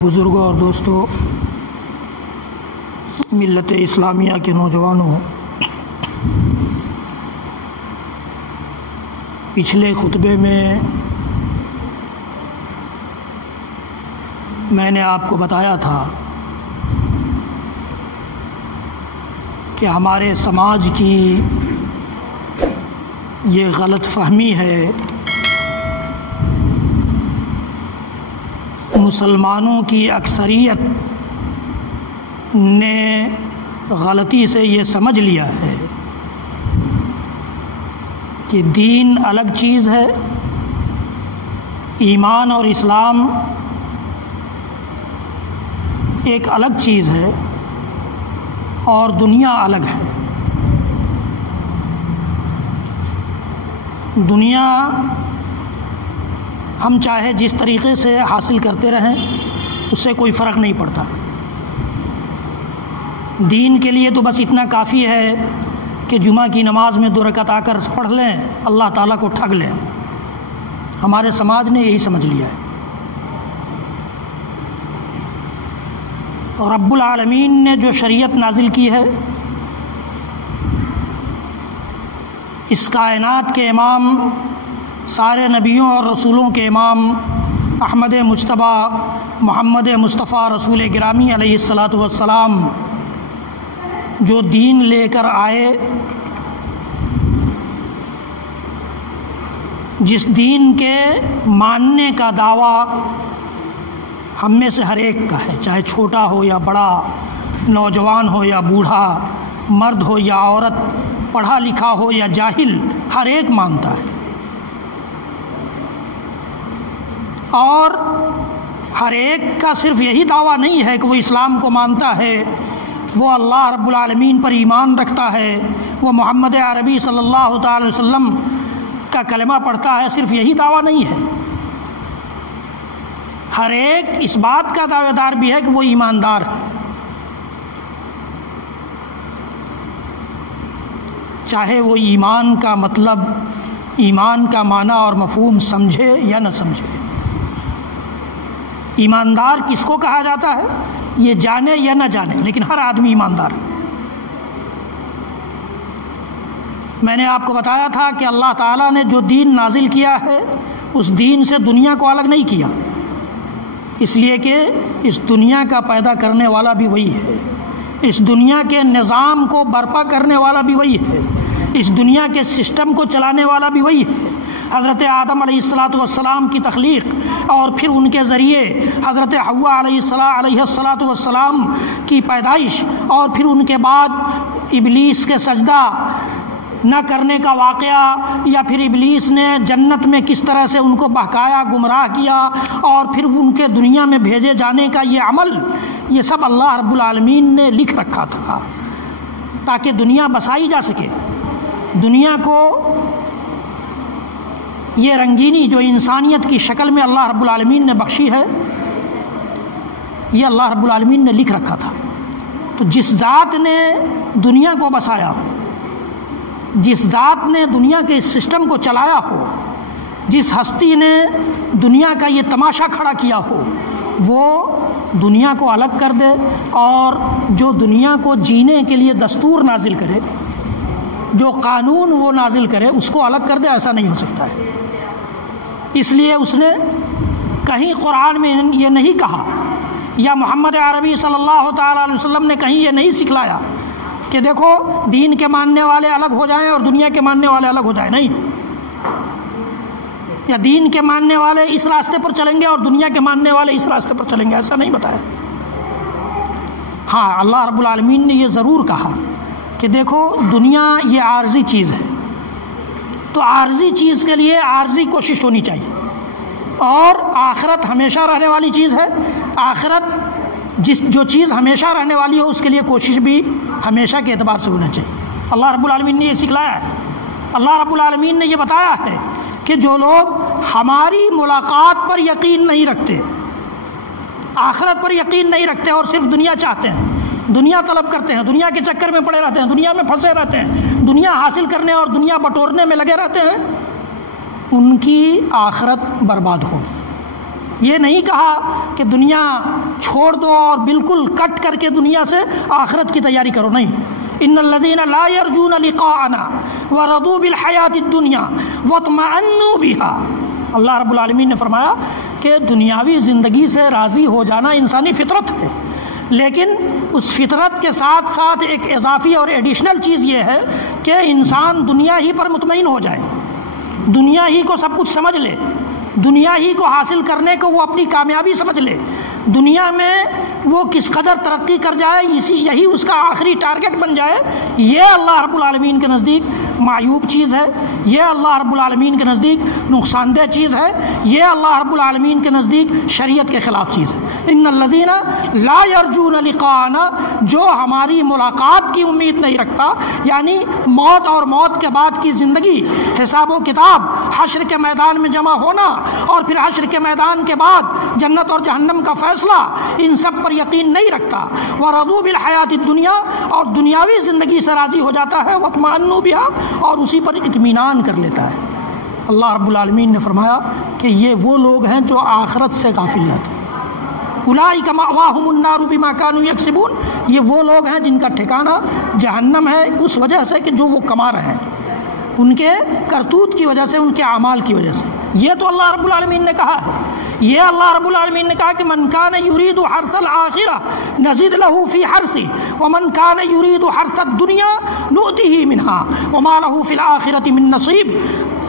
بزرگوں اور دوستوں، ملت اسلامیہ کے نوجوانوں، پچھلے خطبے میں نے آپ کو بتایا تھا کہ ہمارے سماج کی یہ غلط فہمی ہے، مسلمانوں کی اکثریت نے غلطی سے یہ سمجھ لیا ہے کہ دین الگ چیز ہے، ایمان اور اسلام ایک الگ چیز ہے اور دنیا الگ ہے۔ دنیا ہم چاہے جس طریقے سے حاصل کرتے رہیں اس سے کوئی فرق نہیں پڑتا۔ دین کے لیے تو بس اتنا کافی ہے کہ جمعہ کی نماز میں 2 رکعت آ کر پڑھ لیں، اللہ تعالیٰ کو ٹھگ لیں۔ ہمارے سماج نے یہی سمجھ لیا ہے۔ اور رب العالمین نے جو شریعت نازل کی ہے، اس کائنات کے امام، سارے نبیوں اور رسولوں کے امام احمد مجتبیٰ محمد مصطفیٰ رسول گرامی علیہ الصلاۃ والسلام جو دین لے کر آئے، جس دین کے ماننے کا دعویٰ ہم میں سے ہر ایک کا ہے، چاہے چھوٹا ہو یا بڑا، نوجوان ہو یا بوڑھا، مرد ہو یا عورت، پڑھا لکھا ہو یا جاہل، ہر ایک مانتا ہے۔ اور ہر ایک کا صرف یہی دعویٰ نہیں ہے کہ وہ اسلام کو مانتا ہے، وہ اللہ رب العالمین پر ایمان رکھتا ہے، وہ محمد عربی صلی اللہ تعالی وسلم کا کلمہ پڑھتا ہے، صرف یہی دعویٰ نہیں ہے۔ ہر ایک اس بات کا دعوے دار بھی ہے کہ وہ ایماندار ہے، چاہے وہ ایمان کا مطلب، ایمان کا معنی اور مفہوم سمجھے یا نہ سمجھے۔ ایماندار کس کو کہا جاتا ہے، یہ جانے یا نہ جانے، لیکن ہر آدمی ایماندار ہے۔ میں نے آپ کو بتایا تھا کہ اللہ تعالیٰ نے جو دین نازل کیا ہے، اس دین سے دنیا کو الگ نہیں کیا، اس لیے کہ اس دنیا کا پیدا کرنے والا بھی وہی ہے، اس دنیا کے نظام کو برپا کرنے والا بھی وہی ہے، اس دنیا کے سسٹم کو چلانے والا بھی وہی ہے۔ حضرت آدم علیہ السلام کی تخلیق اور پھر ان کے ذریعے حضرت حوا علیہ السلام کی پیدائش، اور پھر ان کے بعد ابلیس کے سجدہ نہ کرنے کا واقعہ، یا پھر ابلیس نے جنت میں کس طرح سے ان کو بہکایا، گمراہ کیا، اور پھر ان کے دنیا میں بھیجے جانے کا یہ عمل، یہ سب اللہ رب العالمین نے لکھ رکھا تھا تاکہ دنیا بسائی جا سکے۔ دنیا کو یہ رنگینی جو انسانیت کی شکل میں اللہ رب العالمین نے بخشی ہے، یہ اللہ رب العالمین نے لکھ رکھا تھا۔ تو جس ذات نے دنیا کو بسایا ہو، جس ذات نے دنیا کے اس سسٹم کو چلایا ہو، جس ہستی نے دنیا کا یہ تماشا کھڑا کیا ہو، وہ دنیا کو الگ کر دے اور جو دنیا کو جینے کے لیے دستور نازل کرے، جو قانون وہ نازل کرے، اس کو الگ کر دے، ایسا نہیں ہو سکتا ہے۔ اس لیے اس نے کہیں قرآن میں یہ نہیں کہا، یا محمد عربی صلی اللہ تعالی علیہ وسلم نے کہیں یہ نہیں سکھلایا کہ دیکھو دین کے ماننے والے الگ ہو جائیں اور دنیا کے ماننے والے الگ ہو جائیں، نہیں، یا دین کے ماننے والے اس راستے پر چلیں گے اور دنیا کے ماننے والے اس راستے پر چلیں گے، ایسا نہیں بتایا۔ ہاں، اللہ رب العالمین نے یہ ضرور کہا کہ دیکھو دنیا یہ عارضی چیز ہے، تو عارضی چیز کے لیے عارضی کوشش ہونی چاہیے، اور آخرت ہمیشہ رہنے والی چیز ہے۔ آخرت جو چیز ہمیشہ رہنے والی ہو، اس کے لیے کوشش بھی ہمیشہ کے اعتبار سے ہونا چاہیے۔ اللہ رب العالمین نے یہ سکھلایا ہے۔ اللہ رب العالمین نے یہ بتایا ہے کہ جو لوگ ہماری ملاقات پر یقین نہیں رکھتے، آخرت پر یقین نہیں رکھتے اور صرف دنیا چاہتے ہیں، دنیا طلب کرتے ہیں، دنیا کے چکر میں پڑے رہتے ہیں، دنیا میں پھنسے رہتے ہیں، دنیا حاصل کرنے اور دنیا بٹورنے میں لگے رہتے ہیں، ان کی آخرت برباد ہوگی۔ یہ نہیں کہا کہ دنیا چھوڑ دو اور بالکل کٹ کر کے دنیا سے آخرت کی تیاری کرو، نہیں. ان الذین لا یرجون لقاءنا ورضوا بالحیاۃ الدنیا واطمأنوا بها، اللہ رب العالمین نے فرمایا کہ دنیاوی زندگی سے راضی ہو جانا انسانی فطرت ہے، لیکن اس فطرت کے ساتھ ساتھ ایک اضافی اور ایڈیشنل چیز یہ ہے کہ انسان دنیا ہی پر مطمئن ہو جائے، دنیا ہی کو سب کچھ سمجھ لے، دنیا ہی کو حاصل کرنے کو وہ اپنی کامیابی سمجھ لے، دنیا میں وہ کس قدر ترقی کر جائے یہی اس کا آخری ٹارگٹ بن جائے. یہ اللہ رب العالمین کے نزدیک معیوب چیز ہے، یہ اللہ رب العالمین کے نزدیک نقصان دہ چیز ہے، یہ اللہ رب العالمین کے نزدیک شریعت کے خلاف چیز ہے. ان الذین لا یرجون لقاءنا، جو ہماری ملاقات کی امید نہیں رکھتا، یعنی موت اور موت کے بعد کی زندگی، حساب و کتاب، حشر کے میدان میں جمع ہونا اور پھر حشر کے میدان کے بعد جنت اور جہنم کا فیصلہ، ان سب پر یقین نہیں رکھتا. ورضوا بالحیات الدنیا، اور دنیاوی زندگی سے راضی ہو جاتا ہے، واطمأنوا بها، اور اسی پر اطمینان کر لیتا ہے. اللہ رب العالمین نے فرمایا کہ یہ وہ لوگ ہیں جو آخرت سے غافل رہتے ہیں. اولئک مأواہم النار بما کانوا یکسبون، یہ وہ لوگ ہیں جن کا ٹھکانہ جہنم ہے اس وجہ سے کہ جو وہ کما رہے ہیں، ان کے کرتوت کی وجہ سے، ان کے اعمال کی وجہ سے. یہ تو اللہ رب العالمین نے کہا ہے، یہ اللہ رب العالمین نے کہا کہ من کان یرید حرث الآخرہ نزد له فی حرثہ ومن کان یرید حرث الدنیا نؤتہ منہا وما له فی الآخرۃ من نصیب.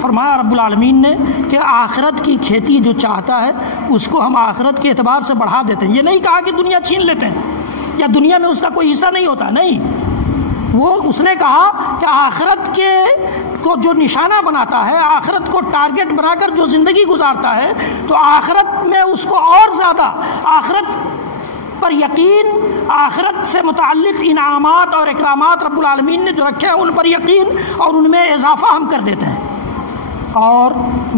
فرمایا رب العالمین نے کہ آخرت کی کھیتی جو چاہتا ہے اس کو ہم آخرت کے اعتبار سے بڑھا دیتے ہیں. یہ نہیں کہا کہ دنیا چھین لیتے ہیں یا دنیا میں اس کا کوئی حصہ نہیں ہوتا، نہیں. وہ اس نے کہا کہ آخرت کے کو جو نشانہ بناتا ہے، آخرت کو ٹارگٹ بنا کر جو زندگی گزارتا ہے، تو آخرت میں اس کو اور زیادہ آخرت پر یقین، آخرت سے متعلق انعامات اور اکرامات رب العالمین نے جو رکھے ہیں ان پر یقین اور ان میں اضافہ ہم کر دیتے ہیں. اور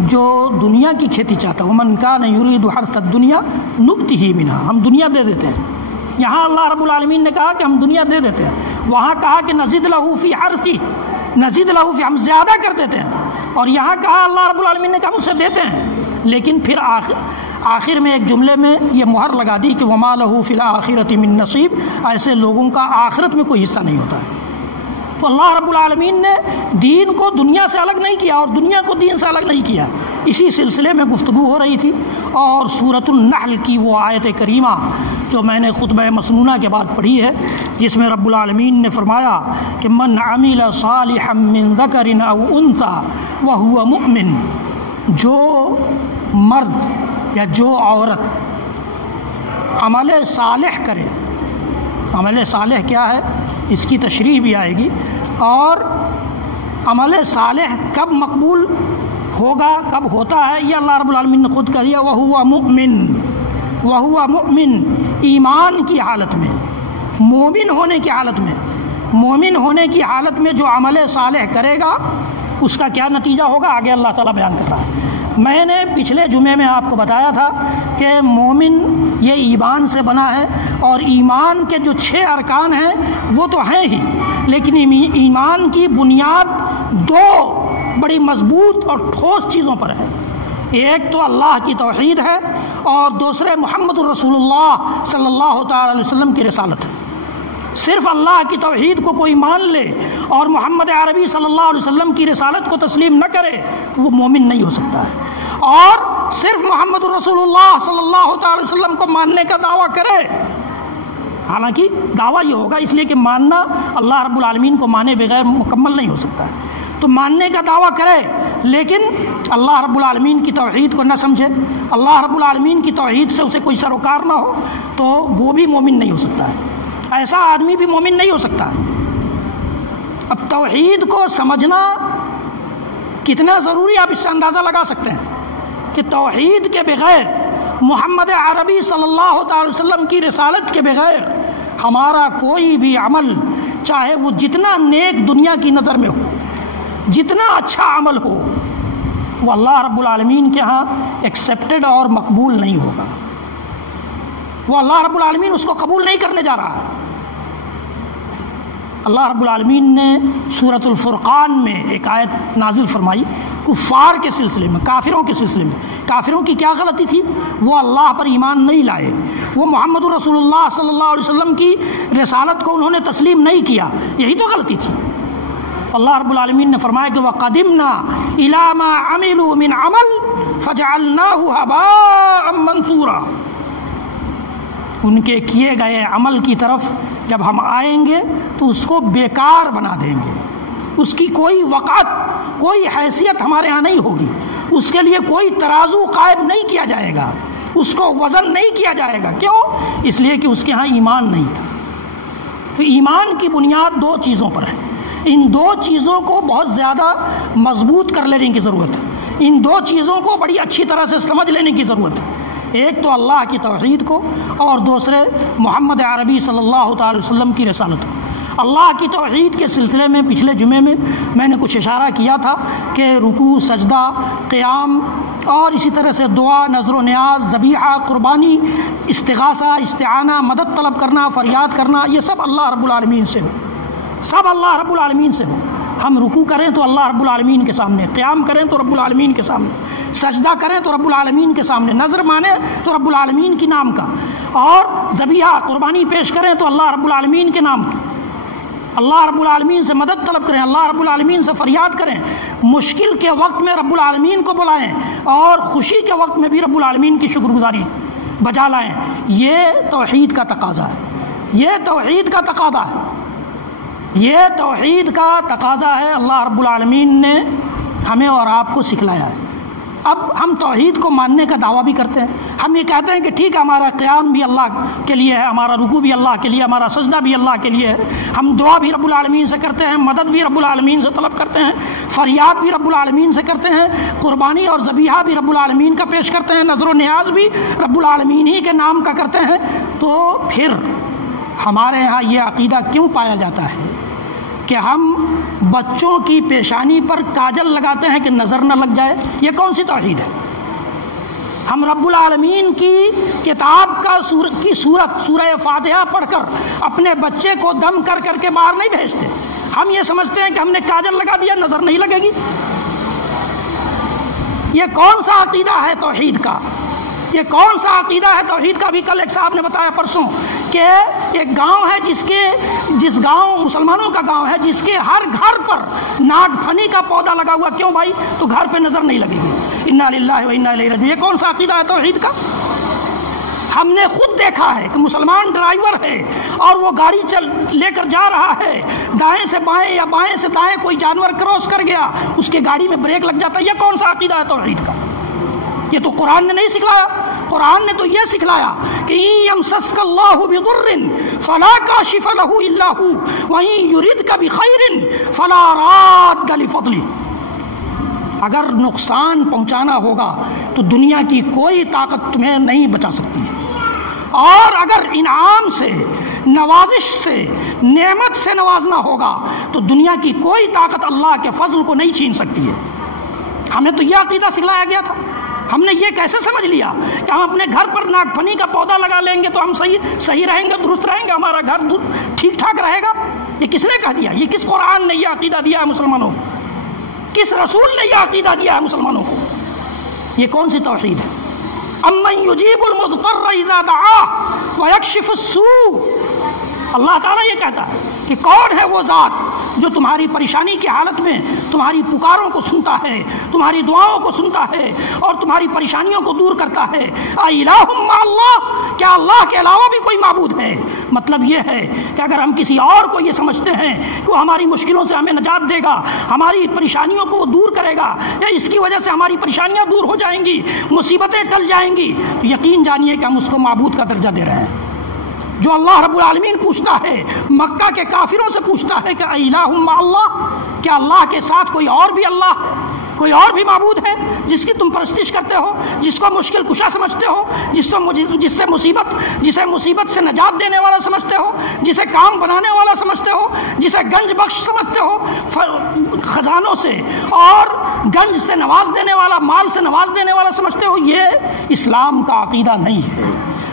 جو دنیا کی کھیتی چاہتا ہے، ومن کان یرید حرث الدنیا نؤتہ منہا، ہم دنیا دے دیتے ہیں. یہاں اللہ رب العالمین نے کہا کہ ہم دنیا دے دیتے ہیں، وہاں کہا کہ نزد لہ فی حرثہ، نزید لہ فی، ہم زیادہ کر دیتے ہیں. اور یہاں کہا اللہ رب العالمین نے کہا ہم اسے دیتے ہیں، لیکن پھر آخر میں ایک جملے میں یہ مہر لگا دی کہ وما لہ فی الآخرۃ من نصیب، ایسے لوگوں کا آخرت میں کوئی حصہ نہیں ہوتا ہے. تو اللہ رب العالمین نے دین کو دنیا سے الگ نہیں کیا اور دنیا کو دین سے الگ نہیں کیا. اسی سلسلے میں گفتگو ہو رہی تھی، اور سورۃ النحل کی وہ آیت کریمہ جو میں نے خطبہ مسنونہ کے بعد پڑھی ہے، جس میں رب العالمین نے فرمایا کہ من عمل صالحا من ذکر او انثی وہو مؤمن، جو مرد یا جو عورت عمل صالح کرے. عمل صالح کیا ہے اس کی تشریح بھی آئے گی، اور عمل صالح کب مقبول ہوگا، کب ہوتا ہے، یہ اللہ رب العالمین نے خود کہہ دیا. وہو مؤمن، وہو مؤمن، ایمان کی حالت میں، مومن ہونے کی حالت میں، مومن ہونے کی حالت میں جو عمل صالح کرے گا اس کا کیا نتیجہ ہوگا آگے اللہ تعالیٰ بیان کر رہا ہے. میں نے پچھلے جمعے میں آپ کو بتایا تھا کہ مومن یہ ایمان سے بنا ہے، اور ایمان کے جو 6 ارکان ہیں وہ تو ہیں ہی، لیکن ایمان کی بنیاد 2 بڑی مضبوط اور ٹھوس چیزوں پر ہے. ایک تو اللہ کی توحید ہے، اور دوسرے محمد الرسول اللہ صلی اللہ تعالی علیہ وسلم کی رسالت ہے. صرف اللہ کی توحید کو کوئی مان لے اور محمد عربی صلی اللہ علیہ وسلم کی رسالت کو تسلیم نہ کرے تو وہ مومن نہیں ہو سکتا ہے. اور صرف محمد رسول اللہ صلی اللہ تعالی وسلم کو ماننے کا دعویٰ کرے، حالانکہ دعویٰ یہ ہوگا اس لیے کہ ماننا اللہ رب العالمین کو مانے بغیر مکمل نہیں ہو سکتا ہے. تو ماننے کا دعویٰ کرے لیکن اللہ رب العالمین کی توحید کو نہ سمجھے، اللہ رب العالمین کی توحید سے اسے کوئی سروکار نہ ہو، تو وہ بھی مومن نہیں ہو سکتا ہے. ایسا آدمی بھی مومن نہیں ہو سکتا ہے. اب توحید کو سمجھنا کتنا ضروری آپ اس سے اندازہ لگا سکتے ہیں کہ توحید کے بغیر، محمد عربی صلی اللہ تعالی وسلم کی رسالت کے بغیر ہمارا کوئی بھی عمل، چاہے وہ جتنا نیک دنیا کی نظر میں ہو، جتنا اچھا عمل ہو، وہ اللہ رب العالمین کے ہاں ایکسیپٹڈ اور مقبول نہیں ہوگا. وہ اللہ رب العالمین اس کو قبول نہیں کرنے جا رہا ہے. اللہ رب العالمین نے سورۃ الفرقان میں ایک آیت نازل فرمائی، کفار کے سلسلے میں، کافروں کے سلسلے میں۔ کافروں کی کیا غلطی تھی؟ وہ اللہ پر ایمان نہیں لائے، وہ محمد رسول اللہ صلی اللہ علیہ وسلم کی رسالت کو انہوں نے تسلیم نہیں کیا، یہی تو غلطی تھی۔ اللہ رب العالمین نے فرمایا کہ وَقَدِمْنَا إِلَىٰ مَا عَمِلُوا مِنْ عَمَلٍ فَجَعَلْنَاهُ هَبَاءً مَنْثُورًا، ان کے کیے گئے عمل کی طرف جب ہم آئیں گے تو اس کو بیکار بنا دیں گے، اس کی کوئی وقعت، کوئی حیثیت ہمارے ہاں نہیں ہوگی، اس کے لیے کوئی ترازو قائم نہیں کیا جائے گا، اس کو وزن نہیں کیا جائے گا۔ کیوں؟ اس لیے کہ اس کے ہاں ایمان نہیں تھا۔ تو ایمان کی بنیاد دو چیزوں پر ہے، ان دو چیزوں کو بہت زیادہ مضبوط کر لینے کی ضرورت ہے، ان دو چیزوں کو بڑی اچھی طرح سے سمجھ لینے کی ضرورت ہے، ایک تو اللہ کی توحید کو اور دوسرے محمد عربی صلی اللہ تعالی وسلم کی رسالت کو۔ اللہ کی توحید کے سلسلے میں پچھلے جمعے میں نے کچھ اشارہ کیا تھا کہ رکوع، سجدہ، قیام اور اسی طرح سے دعا، نذر و نیاز، ذبیحہ، قربانی، استغاثہ، استعانہ، مدد طلب کرنا، فریاد کرنا، یہ سب اللہ رب العالمین سے ہو، سب اللہ رب العالمین سے ہو۔ ہم رکوع کریں تو اللہ رب العالمین کے سامنے، قیام کریں تو رب العالمین کے سامنے، سجدہ کریں تو رب العالمین کے سامنے، نظر مانے تو رب العالمین کی نام کا، اور ذبیحہ، قربانی پیش کریں تو اللہ رب العالمین کے نام کا، اللہ رب العالمین سے مدد طلب کریں، اللہ رب العالمین سے فریاد کریں، مشکل کے وقت میں رب العالمین کو بلائیں اور خوشی کے وقت میں بھی رب العالمین کی شکر گزاری بجا لائیں۔ یہ توحید کا تقاضا ہے، یہ توحید کا تقاضا ہے، یہ توحید کا تقاضا ہے، اللہ رب العالمین نے ہمیں اور آپ کو سکھلایا ہے۔ اب ہم توحید کو ماننے کا دعویٰ بھی کرتے ہیں، ہم یہ کہتے ہیں کہ ٹھیک ہے ہمارا قیام بھی اللہ کے لیے ہے، ہمارا رکوع بھی اللہ کے لیے، ہمارا سجدہ بھی اللہ کے لیے ہے، ہم دعا بھی رب العالمین سے کرتے ہیں، مدد بھی رب العالمین سے طلب کرتے ہیں، فریاد بھی رب العالمین سے کرتے ہیں، قربانی اور ذبیحہ بھی رب العالمین کا پیش کرتے ہیں، نذر و نیاز بھی رب العالمین ہی کے نام کا کرتے ہیں، تو پھر ہمارے ہاں یہ عقیدہ کیوں پایا جاتا ہے کہ ہم بچوں کی پیشانی پر کاجل لگاتے ہیں کہ نظر نہ لگ جائے؟ یہ کون سی توحید ہے؟ ہم رب العالمین کی کتاب کی سورت سورہ فاتحہ پڑھ کر اپنے بچے کو دم کر کر کے باہر نہیں بھیجتے، ہم یہ سمجھتے ہیں کہ ہم نے کاجل لگا دیا نظر نہیں لگے گی۔ یہ کون سا عقیدہ ہے توحید کا؟ یہ کون سا عقیدہ ہے توحید کا؟ بھی کل ایک صاحب نے بتایا پرسوں کہ ایک گاؤں ہے جس گاؤں مسلمانوں کا گاؤں ہے جس کے ہر گھر پر ناگ پھنی کا پودا لگا ہوا، کیوں بھائی؟ تو گھر پہ نظر نہیں لگے گی۔ انا للہ و انا الیہ راجعون۔ یہ کون سا عقیدہ ہے توحید کا؟ ہم نے خود دیکھا ہے کہ مسلمان ڈرائیور ہے اور وہ گاڑی لے کر جا رہا ہے، دائیں سے بائیں یا بائیں سے دائیں کوئی جانور کراس کر گیا، اس کے گاڑی میں بریک لگ جاتا ہے۔ یہ کون سا عقیدہ ہے توحید کا؟ یہ تو قرآن نے نہیں سکھلایا، قرآن نے تو یہ سکھلایا کہ إِن يَمْسَسْكَ اللَّهُ بِضُرٍّ فَلَا كَاشِفَ لَهُ إِلَّا هُوَ وَإِن يُرِدْكَ بِخَيْرٍ فَلَا رَادَّ لِفَضْلِهِ، اگر نقصان پہنچانا ہوگا تو دنیا کی کوئی طاقت تمہیں نہیں بچا سکتی ہے، اور اگر انعام سے، نوازش سے، نعمت سے نوازنا ہوگا تو دنیا کی کوئی طاقت اللہ کے فضل کو نہیں چھین سکتی ہے۔ ہمیں تو یہ عقیدہ سکھلایا گیا تھا، ہم نے یہ کیسے سمجھ لیا کہ ہم اپنے گھر پر ناگ پھنی کا پودا لگا لیں گے تو ہم صحیح رہیں گے، درست رہیں گے، ہمارا گھر ٹھیک ٹھاک رہے گا؟ یہ کس نے کہہ دیا؟ یہ کس قرآن نے یہ عقیدہ دیا ہے مسلمانوں کو؟ کس رسول نے یہ عقیدہ دیا ہے مسلمانوں کو؟ یہ کون سی توحید ہے؟ امن یجیب المضطر اذا دعاہ ویکشف السوء، اللہ تعالیٰ یہ کہتا ہے کہ کون ہے وہ ذات جو تمہاری پریشانی کی حالت میں تمہاری پکاروں کو سنتا ہے، تمہاری دعاؤں کو سنتا ہے اور تمہاری پریشانیوں کو دور کرتا ہے۔ اِلٰہٌ مع اللہ، کیا اللہ کے علاوہ بھی کوئی معبود ہے؟ مطلب یہ ہے کہ اگر ہم کسی اور کو یہ سمجھتے ہیں کہ وہ ہماری مشکلوں سے ہمیں نجات دے گا، ہماری پریشانیوں کو وہ دور کرے گا، یا اس کی وجہ سے ہماری پریشانیاں دور ہو جائیں گی، مصیبتیں ٹل جائیں گی، تو یقین جانیے کہ ہم اس کو معبود کا درجہ دے رہے ہیں۔ جو اللہ رب العالمین پوچھتا ہے، مکہ کے کافروں سے پوچھتا ہے کہ الہ مع اللہ، کیا اللہ کے ساتھ کوئی اور بھی اللہ ہے، کوئی اور بھی معبود ہے جس کی تم پرستش کرتے ہو، جس کو مشکل کشا سمجھتے ہو، جسے مصیبت سے نجات دینے والا سمجھتے ہو، جسے کام بنانے والا سمجھتے ہو، جسے گنج بخش سمجھتے ہو، خزانوں سے اور گنج سے نواز دینے والا، مال سے نواز دینے والا سمجھتے ہو؟ یہ اسلام کا عقیدہ نہیں ہے۔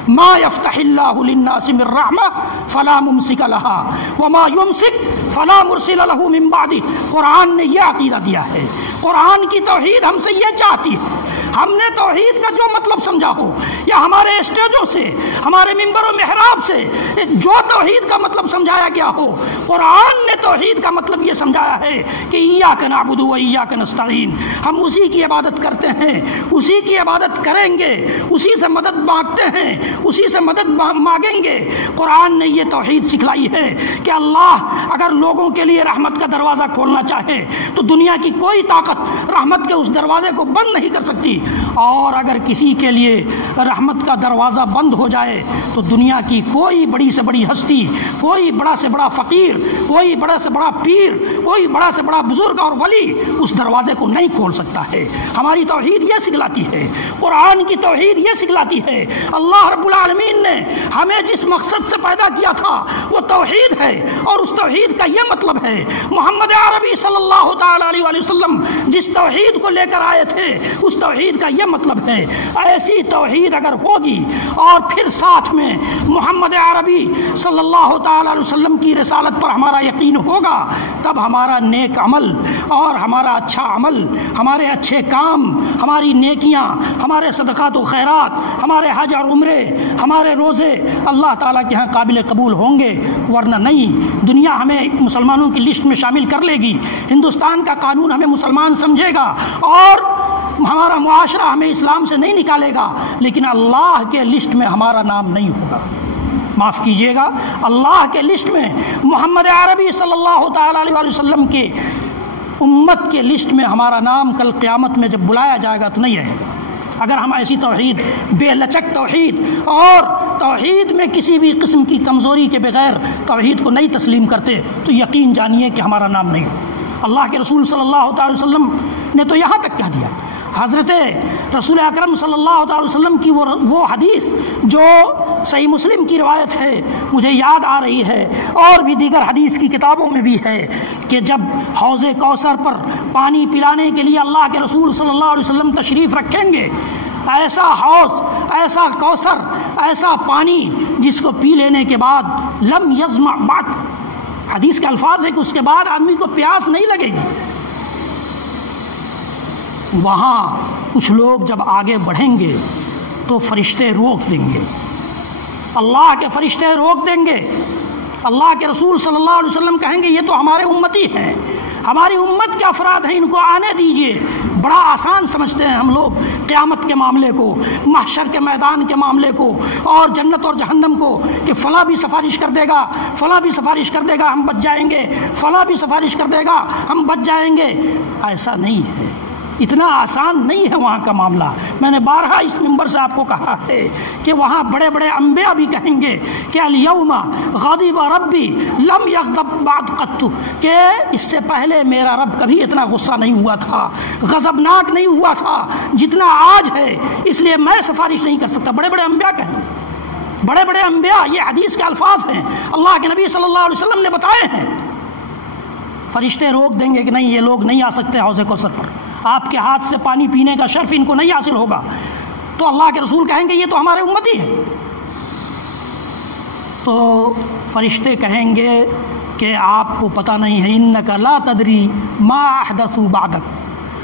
ما یفتح اللہ للناس من رحمہ فلا ممسک لها وما یمسک فلا مرسل له من بعدہ۔ قرآن نے یہ عقیدہ دیا ہے، قرآن کی توحید ہم سے یہ چاہتی ہے، ہم نے توحید کا جو مطلب سمجھا ہو یا ہمارے اسٹیجوں سے، ہمارے ممبر و محراب سے جو توحید کا مطلب سمجھایا گیا ہو، قرآن نے توحید کا مطلب یہ سمجھایا ہے کہ ایاک نعبد و ایاک نستعین، ہم اسی کی عبادت کرتے ہیں، اسی کی عبادت کریں گے، اسی سے مدد مانگتے ہیں، اسی سے مدد مانگیں گے۔ قرآن نے یہ توحید سکھلائی ہے کہ اللہ اگر لوگوں کے لیے رحمت کا دروازہ کھولنا چاہے تو دنیا کی کوئی طاقت رحمت کے اس دروازے کو بند نہیں کر سکتی، اور اگر کسی کے لیے رحمت کا دروازہ بند ہو جائے تو دنیا کی کوئی بڑی سے بڑی ہستی، کوئی بڑا سے بڑا فقیر، کوئی بڑا سے بڑا پیر، کوئی بڑا سے بڑا بزرگ اور ولی اس دروازے کو نہیں کھول سکتا ہے۔ ہماری توحید یہ سکھلاتی ہے، قرآن کی توحید یہ سکھلاتی ہے۔ اللہ رب العالمین نے ہمیں جس مقصد سے پیدا کیا تھا وہ توحید ہے، اور اس توحید کا یہ مطلب ہے۔ محمد عربی صلی اللہ تعالی علیہ وآلہ وسلم جس توحید کو لے کر آئے تھے اس توحید کا یہ مطلب ہے، ایسی توحید اگر ہوگی اور پھر ساتھ میں محمد عربی صلی اللہ تعالی علیہ وسلم کی رسالت پر ہمارا یقین ہوگا، تب ہمارا نیک عمل اور ہمارا اچھا عمل، ہمارے اچھے کام، ہماری نیکیاں، ہمارے صدقات و خیرات، ہمارے حج اور عمرے، ہمارے روزے اللہ تعالیٰ کے ہاں قابل قبول ہوں گے، ورنہ نہیں۔ دنیا ہمیں مسلمانوں کی لسٹ میں شامل کر لے گی، ہندوستان کا قانون ہمیں مسلمان سمجھے گا، اور ہمارا معاشرہ ہمیں اسلام سے نہیں نکالے گا، لیکن اللہ کے لسٹ میں ہمارا نام نہیں ہوگا۔ معاف کیجیے گا، اللہ کے لسٹ میں محمد عربی صلی اللہ تعالی علیہ وسلم کے امت کے لسٹ میں ہمارا نام کل قیامت میں جب بلایا جائے گا تو نہیں رہے گا۔ اگر ہم ایسی توحید، بے لچک توحید اور توحید میں کسی بھی قسم کی کمزوری کے بغیر توحید کو نہیں تسلیم کرتے تو یقین جانیے کہ ہمارا نام نہیں ہو۔ اللہ کے رسول صلی اللہ تعالی وسلم نے تو یہاں تک کہہ دیا، حضرت رسول اکرم صلی اللہ تعالی وسلم کی وہ حدیث جو صحیح مسلم کی روایت ہے، مجھے یاد آ رہی ہے، اور بھی دیگر حدیث کی کتابوں میں بھی ہے، کہ جب حوض کوثر پر پانی پلانے کے لیے اللہ کے رسول صلی اللہ علیہ وسلم تشریف رکھیں گے، ایسا حوض، ایسا کوثر، ایسا پانی جس کو پی لینے کے بعد لم یظمأ بعد، حدیث کے الفاظ ہے کہ اس کے بعد آدمی کو پیاس نہیں لگے گی۔ وہاں کچھ لوگ جب آگے بڑھیں گے تو فرشتے روک دیں گے، اللہ کے فرشتے روک دیں گے، اللہ کے رسول صلی اللہ علیہ وسلم کہیں گے یہ تو ہمارے امتی ہیں، ہماری امت کے افراد ہیں، ان کو آنے دیجئے۔ بڑا آسان سمجھتے ہیں ہم لوگ قیامت کے معاملے کو، محشر کے میدان کے معاملے کو، اور جنت اور جہنم کو، کہ فلاں بھی سفارش کر دے گا، فلاں بھی سفارش کر دے گا ہم بچ جائیں گے، فلاں بھی سفارش کر دے گا ہم بچ جائیں گے۔ ایسا نہیں ہے، اتنا آسان نہیں ہے وہاں کا معاملہ۔ میں نے بارہا اس ممبر سے آپ کو کہا ہے کہ وہاں بڑے بڑے انبیاء بھی کہیں گے کہ الیوم غضب ربی لم یغضب بعد قط، کہ اس سے پہلے میرا رب کبھی اتنا غصہ نہیں ہوا تھا، غضبناک نہیں ہوا تھا جتنا آج ہے، اس لیے میں سفارش نہیں کر سکتا۔ بڑے بڑے انبیاء کہیں گے، بڑے بڑے انبیاء، یہ حدیث کے الفاظ ہیں، اللہ کے نبی صلی اللہ علیہ وسلم نے بتائے ہیں۔ فرشتے روک دیں گے کہ نہیں، یہ لوگ نہیں آ سکتے حوض کوثر پر، آپ کے ہاتھ سے پانی پینے کا شرف ان کو نہیں حاصل ہوگا۔ تو اللہ کے رسول کہیں گے یہ تو ہمارے امتی ہیں۔ تو فرشتے کہیں گے کہ آپ کو پتہ نہیں ہے، انک لا تدری ما احدثوا بعدک،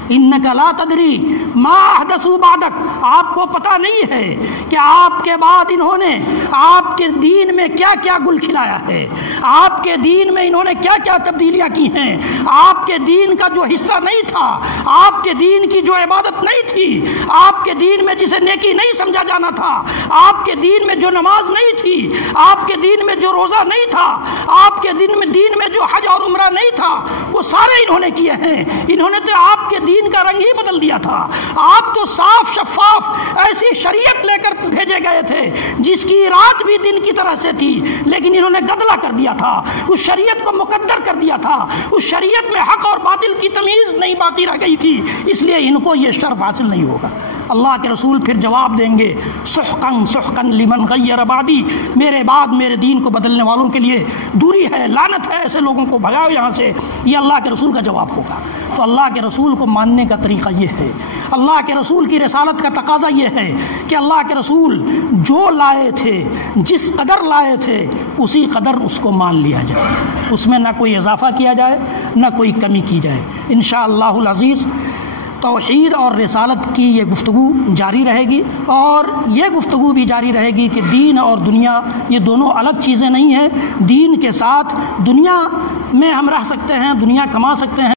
انک لا تدری ما احدثوا بعدک، آپ کو پتہ نہیں ہے کہ آپ کے بعد انہوں نے آپ کے دین میں کیا کیا گل کھلایا ہے، آپ کے دین میں انہوں نے کیا کیا تبدیلیاں کی ہیں، آپ کے دین کا جو حصہ نہیں تھا، آپ کے دین کی جو عبادت نہیں تھی، آپ کے دین میں جسے نیکی نہیں سمجھا جانا تھا، آپ کے دین میں جو نماز نہیں تھی، آپ کے دین میں جو روزہ نہیں تھا، آپ کے دین میں جو حج اور عمرہ نہیں تھا، وہ سارے انہوں نے کیے ہیں۔ انہوں نے تو آپ کے دین کا رنگ ہی بدل دیا تھا، آپ تو صاف شفاف ایسی شریعت لے کر بھیجے گئے تھے جس کی رات بھی دن کی طرح سے تھی، لیکن انہوں نے گدلا کر دیا تھا، اس شریعت کو مقدر کر دیا تھا، اس شریعت میں حق اور باطل کی تمیز نہیں باقی رہ گئی تھی، اس لیے ان کو یہ شرف حاصل نہیں ہوگا۔ اللہ کے رسول پھر جواب دیں گے سحقاً سحقاً لمن غیر بعدی، میرے بعد میرے دین کو بدلنے والوں کے لیے دوری ہے، لعنت ہے، ایسے لوگوں کو بھگاؤ یہاں سے، یہ اللہ کے رسول کا جواب ہوگا۔ تو اللہ کے رسول کو ماننے کا طریقہ یہ ہے، اللہ کے رسول کی رسالت کا تقاضا یہ ہے کہ اللہ کے رسول جو لائے تھے، جس قدر لائے تھے، اسی قدر اس کو مان لیا جائے، اس میں نہ کوئی اضافہ کیا جائے نہ کوئی کمی کی جائے۔ انشاءاللہ العزیز توحید اور رسالت کی یہ گفتگو جاری رہے گی، اور یہ گفتگو بھی جاری رہے گی کہ دین اور دنیا یہ دونوں الگ چیزیں نہیں ہیں۔ دین کے ساتھ دنیا میں ہم رہ سکتے ہیں، دنیا کما سکتے ہیں،